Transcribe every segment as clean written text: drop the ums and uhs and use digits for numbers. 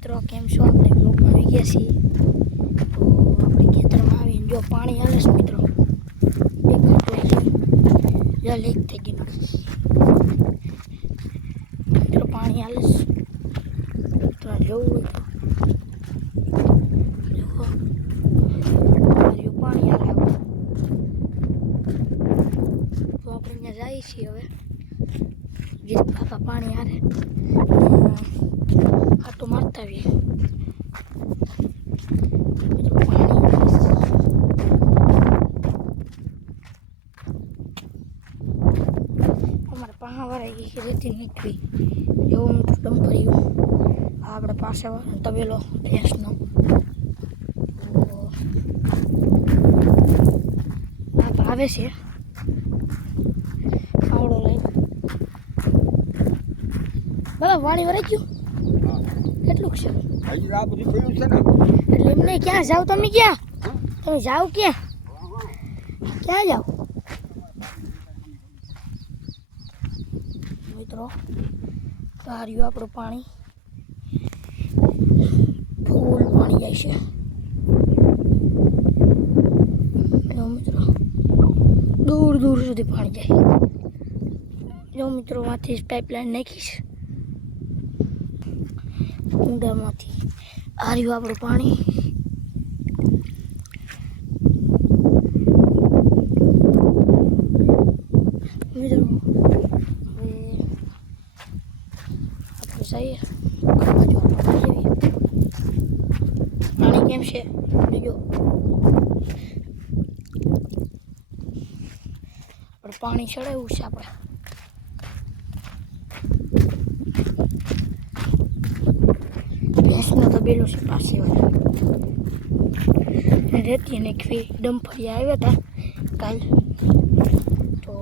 મિત્રો કેમ છો? આપણે બ્લોગમાં આવી ગયા છીએ. તો આપણે ખેતરમાં આવીને જો પાણી હાલે છે મિત્રો, જો લીક થઈ ગયું મિત્રો, પાણી હાલે છે તો જોવું પાણી હાલે તો આપણે ત્યાં જઈએ છીએ. હવે જે બાપા પાણી હાલે આટો મારતા આવીએ. અમારે પહાવાળા એ રેતી નીકળી એવું દમ કર્યું. આપણે પાસે તબેલો ભેંસનો આવે છે આવડો લઈને. બરાબર વાણી વરાઈ ગયું કેટલું છે? એટલે એમને ક્યાં જાવ તમે? ક્યાં તમે જાઓ? ક્યાં જાઓ મિત્રો? તો હાર્યું આપણું પાણી, ફૂલ પાણી જાય છે મિત્રો, દૂર દૂર સુધી પાણી જાય. જો મિત્રો માંથી જ પાઇપલાઇન નાખીશ ઊંડામાંથી. હાર્યું આપણું પાણી. મિત્રો હવે આપણે જઈએ પાણી કેમ છે જો. આપણે પાણી ચડાવ્યું છે. આપણે ભેંસનો તબેલો છે પાસે વાળા. રેતી અને ડમ્ફરિયા આવ્યા હતા કાલ, તો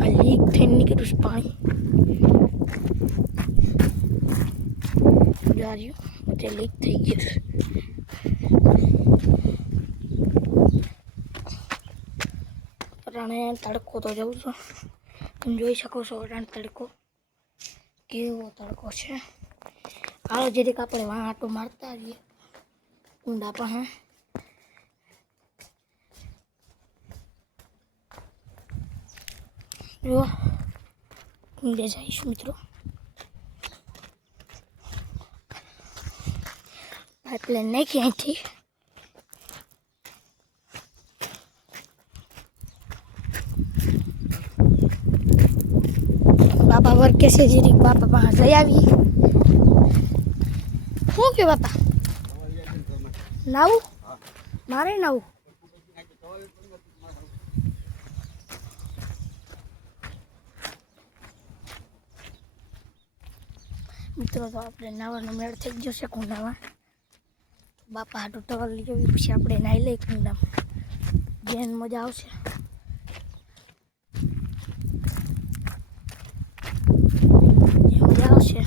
આ લીક થઈને નીકળ્યું છે પાણી. જાર્યું બધે લીક થઈ ગયું છે. રાણે તડકો તો જવું છું, તમે જોઈ શકો છો. રાણ તડકો કેવો તડકો છે. હાલો જરીક આપણે વાં આટો મારતા આવીએ ઊંડા પાસે. જો ઊંડે જઈશું મિત્રો. પાઇપલાઇન નાખી અહીંથી. બાપા વર્કે છે જીરીક, બાપા પાસે જઈ આવી. શું કે બાપા નાવું? મારે નાવું? મિત્રો તો આપણે નાવાનો મેળ થઈ ગયો છે કુંડામાં. બાપા હાટું ટવલ લઈ જવી, પછી આપણે નાહી લઈ કુંડામાં. જેને મજા આવશે. મજા આવશે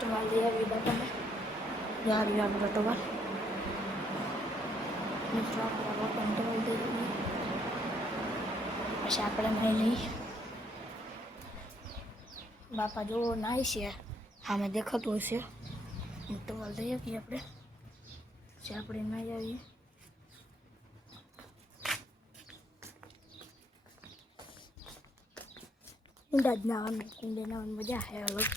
टवाल दे अभी बापा है यार मेरा टवाल मित्रों बापा टवाल दे પછી આપણે નાહી લઈ. બાપા જો નાહી છે, સામે દેખાતું હશે. ટવાલ દઈ આપીએ આપણે, પછી આપણે નાહી આવીએ. ઊંડા જ નાવાનું, કુંડે નાવાની મજા આવે અલગ.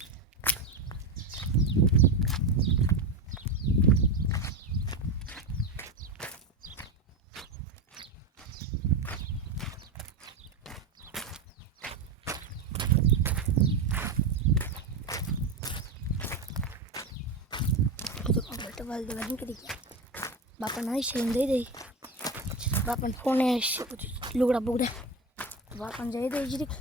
ટવાલ દેવા નીકળી ગયા. બાપા નાહી છે દઈ દઈ. બાપાને ફોને લુગડા બુગડા બાપાને જઈ દઈ જરીક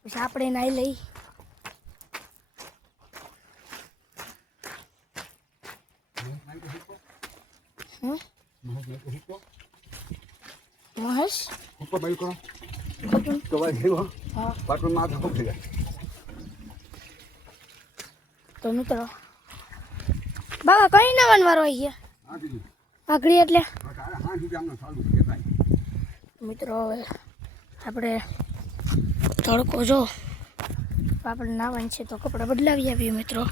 પછી આપણે નાઈ લઈ મહેશ તો મિત્રો બાબા કઈ નવાનો વારો આવી ગયા આગળી એટલે મિત્રો હવે આપણે તડકો જો આપણે નાવાનું છે તો કપડાં બદલાવી આવીએ મિત્રો